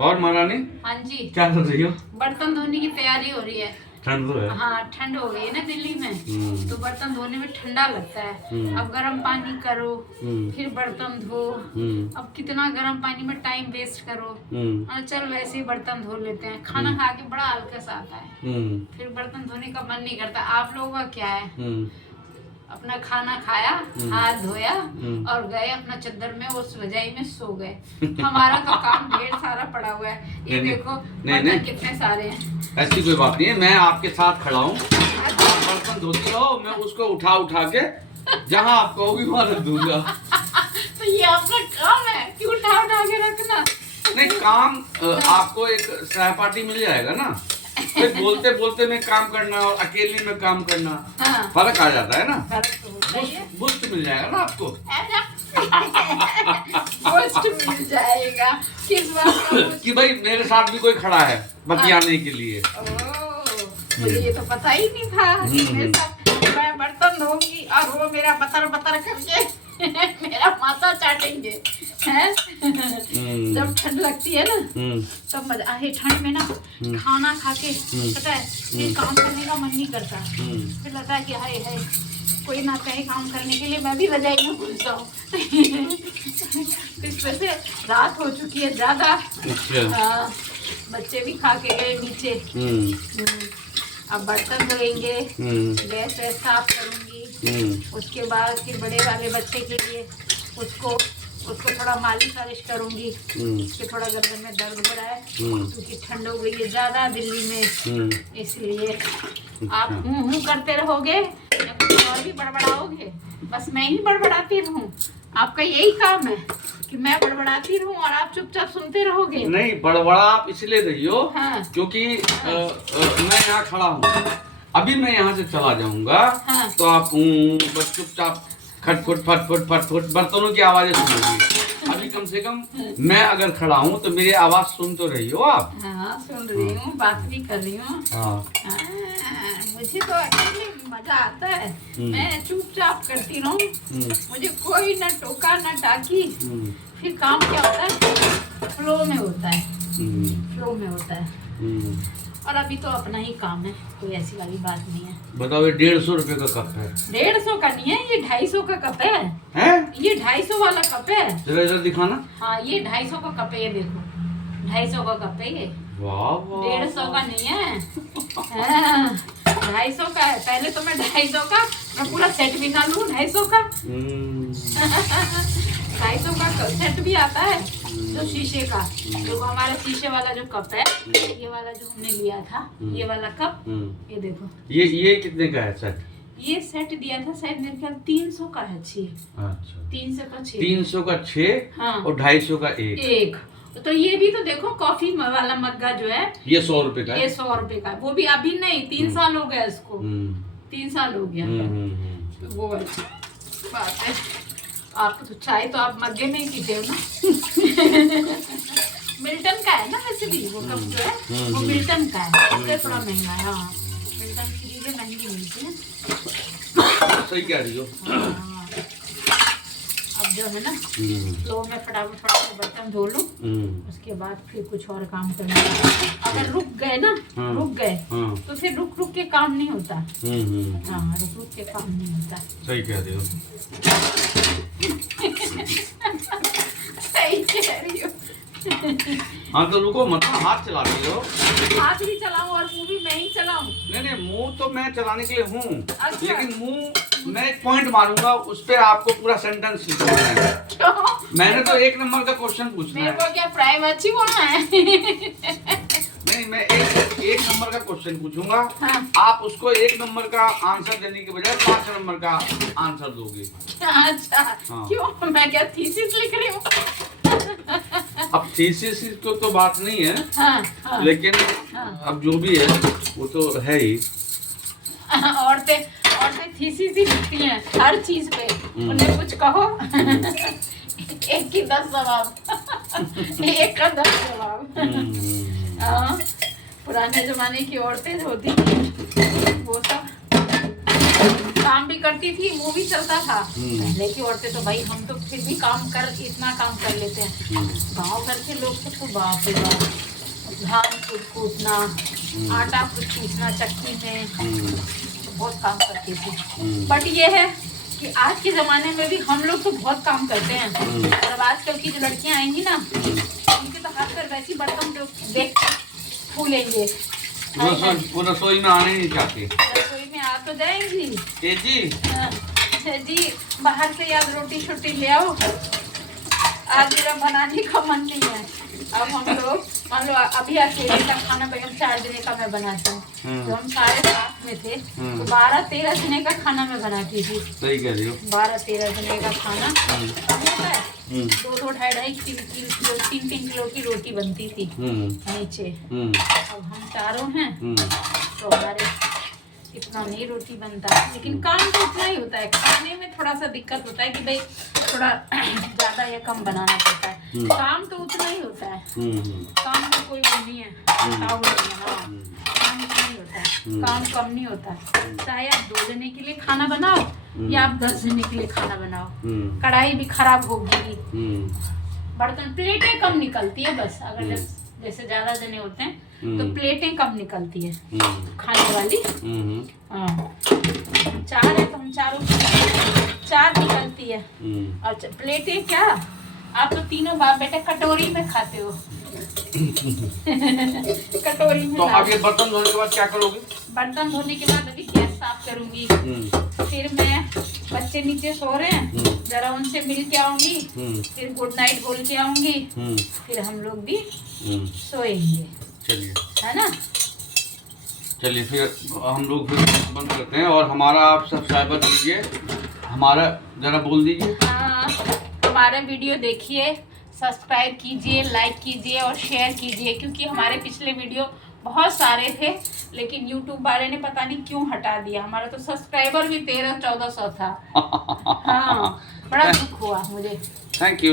और महारानी हाँ जी, क्या कर रही हो? बर्तन धोने की तैयारी हो रही है। ठंड तो है। हाँ, ठंड हो गई है ना दिल्ली में, तो बर्तन धोने में ठंडा लगता है। अब गर्म पानी करो, फिर बर्तन धो। अब कितना गर्म पानी में टाइम वेस्ट करो। चल वैसे ही बर्तन धो लेते हैं। खाना खा के बड़ा आलस आता है, फिर बर्तन धोने का मन नहीं करता। आप लोगों का क्या है? अपना खाना खाया, हाथ धोया और गए अपना चद्दर में उस रजाई में सो गए। हमारा तो काम ढेर सारा पड़ा हुआ है। ये देखो बर्तन कितने सारे हैं। ऐसी कोई बात नहीं है, मैं आपके साथ खड़ा हूँ। बर्तन धोती रहो, मैं उसको उठा के जहाँ आप कहोगी वहाँ रख दूंगा। तो ये आपका काम है कि उठा के रखना? नहीं, काम आपको एक सहपाठी मिल जाएगा ना, फिर बोलते बोलते में काम करना और अकेले में काम करना फर्क आ जाता है ना। बुस्ट मिल जाएगा ना आपको। बुस्ट मिल जाएगा किस बात का? कि भाई मेरे साथ भी कोई खड़ा है बतियाने के लिए। मुझे ये तो पता ही नहीं था कि मेरे साथ मैं बर्तन धोऊंगी और वो मेरा बतर बतर करके मेरा माथा चाटेंगे हैं। जब ठंड लगती है ना तब मजा आहे। ठंड में ना खाना खा के पता है फिर काम करने का मन नहीं करता। फिर लगता है कि हाय हाय कोई ना कहे काम करने के लिए, मैं भी रजाई में घुस जाऊँ। इस वजह से रात हो चुकी है ज्यादा। बच्चे भी खा के गए नीचे। अब बर्तन धोएंगे, गैस वैस साफ करूंगी। उसके बाद फिर बड़े वाले बच्चे के लिए उसको थोड़ा मालिश वालिश करूंगी। उसके थोड़ा गर्दन में दर्द हो रहा है क्योंकि ठंड हो गई है ज्यादा दिल्ली में, इसलिए। आप हूँ करते रहोगे या कुछ और भी बड़बड़ाओगे? बस मैं ही बड़बड़ाती रहूं? आपका यही काम है कि मैं बड़बड़ाती रहूं और आप चुपचाप सुनते रहोगे? नहीं, बड़बड़ा आप इसलिए रही हो क्योंकि मैं यहाँ खड़ा हूँ। अभी मैं यहाँ से चला जाऊंगा तो आप बस चुपचाप खटखुट फटफुट फटफुट बर्तनों की आवाजें सुनोगी। अभी कम से कम मैं अगर खड़ा हूँ तो मेरी आवाज सुन तो रही हो आप? हाँ, सुन रही हूँ, बात भी कर रही हूँ। मुझे तो अकेले मजा आता है। मैं चुपचाप करती रहूँ, मुझे कोई न टोका न टाकी। फिर काम क्या होता है? फ्लो में होता है, फ्लो में होता है। और अभी तो अपना ही काम है, कोई ऐसी वाली बात नहीं है। बताओ, ये 150 रुपए का कप है। 150 का नहीं है, ये 250 का कप है। ये 250 वाला कप है। जरा इधर दिखाना। हाँ, ये 250 का कप है। ये देखो 250 का कप है ये। वाह, 150 का नहीं है। 250 का है। पहले तो मैं 250 का मैं पूरा सेट भी ना लूं। 250 का 250 का सेट भी आता है जो शीशे का। जो हमारा शीशे वाला जो कप है, ये वाला जो हमने लिया था, ये वाला कप, ये देखो। ये कितने का है सेट? ये सेट दिया था शायद मेरे ख्याल 300 का है 6। अच्छा, 300 का 6। 300 का 6 और 250 का एक। तो ये भी तो देखो कॉफी वाला मग्गा जो है, ये 100 रुपए का है। ये 100 रुपए का है। वो भी अभी नहीं, 3 साल हो गया इसको। 3 साल हो गया। वो बात है। आप तो चाय तो आप मग्गे में ही पीते हो ना। मिल्टन का है ना वैसे भी वो कप जो है, वो मिल्टन का है, इसलिए थोड़ा महंगा है। हाँ, मिल्टन की चीजें महंगी मिलती हैं। सही कह रही हो। अब जो है ना फ्लो में फटाफट बर्तन धो लूं, उसके बाद फिर कुछ और काम करना। अगर रुक गए ना, तो फिर रुक के काम नहीं होता। हाँ, रुक के काम नहीं होता। सही कह रही हो। सही कह रही हो। हाँ तो रुको, मतलब हाथ चला रही हो? हाथ भी चलाऊं और मुंह भी मैं ही चलाऊं? नहीं, मुंह तो मैं चलाने के लिए हूँ। अच्छा। लेकिन मुंह मैं एक पॉइंट मारूंगा, उस पे आपको पूरा सेंटेंस लिखना है। क्यों? मैंने तो 1 नंबर का क्वेश्चन पूछना है। मेरे को क्या प्राइवेसी बोलना है? नहीं, मैं एक नंबर का क्वेश्चन पूछूंगा। आप उसको 1 नंबर का आंसर देने के बजाय 5 नंबर का आंसर दोगे। अच्छा। क्यों? मैं क्या थीसिस लिख रही हूँ? अब थीसिस को तो बात नहीं है। लेकिन अब जो भी है वो तो है ही। औरतें थीसिस ही लिखती हैं हर चीज पे। उन्हें कुछ कहो, एक की 10 जवाब। एक का 10 जवाब। पुराने जमाने की औरतें होती थी वो सब। काम भी करती थी, वो भी चलता था। पहले की औरतें तो भाई हम तो फिर भी इतना काम कर लेते हैं। गांव घर के लोग तो बाप रे बाप, धान कूटना, आटा पीसना चक्की में, बहुत काम करती थी। बट ये है कि आज के जमाने में भी हम लोग तो बहुत काम करते हैं। और अब आजकल की जो लड़कियां आएंगी ना, उनके तो हाथ पर वैसी बर्तन जो देख फूलेंगे। वो रसोई में आने नहीं चाहती। रसोई में आ तो जाएंगी जी। जी, बाहर से याद रोटी छोटी ले आओ, आज मेरा बनाने का मन नहीं है। अब हम लोग मान लो अभी अकेले का खाना 4 दिन का मैं बनाती हूँ, तो हम सारे साथ में थे, तो 12-13 दिन का खाना मैं बनाती थी। सही कह रही हो। 12-13 दिन का खाना होता है, 2-2, 2.5-2.5 किलो 3-3 किलो की रोटी बनती थी नीचे। अब हम चारों हैं तो हमारे इतना नहीं रोटी बनता है, लेकिन काम तो उतना ही होता है। खाने में थोड़ा सा दिक्कत होता है कि भाई थोड़ा ज्यादा या कम बनाना पड़ता है, काम तो उतना ही होता है। काम में कोई वो नहीं है, काम उतना ही होता है, काम कम नहीं होता। चाहे आप 2 जने के लिए खाना बनाओ या आप 10 जने के लिए खाना बनाओ, कढ़ाई भी खराब होगी, बर्तन प्लेटें कम निकलती है बस। अगर जैसे ज्यादा जने होते हैं तो प्लेटें कम निकलती है खाने वाली। हाँ, 4 है तो हम चारों 4 निकलती है। और प्लेटें क्या, आप तो तीनों बाप बेटे कटोरी में खाते हो। कटोरी में। तो अब ये बर्तन धोने के बाद क्या करोगे? बर्तन धोने के बाद अभी गैस साफ करूंगी, फिर मैं बच्चे नीचे सो रहे हैं, जरा उनसे मिल के आऊंगी, फिर गुड नाइट बोल के आऊंगी, फिर हम लोग भी सोएंगे। चलिए, है ना? चलिए फिर हम लोग फिर बंद करते हैं। और हमारा आप सब्सक्राइबर कीजिए, हमारा जरा बोल दीजिए। हाँ, हमारा वीडियो देखिए, सब्सक्राइब कीजिए, लाइक कीजिए और शेयर कीजिए, क्योंकि हमारे पिछले वीडियो बहुत सारे थे, लेकिन YouTube वाले ने पता नहीं क्यों हटा दिया। हमारा तो सब्सक्राइबर भी 1300-1400 था। हाँ, बड़ा दुख हुआ मुझे। Thank you.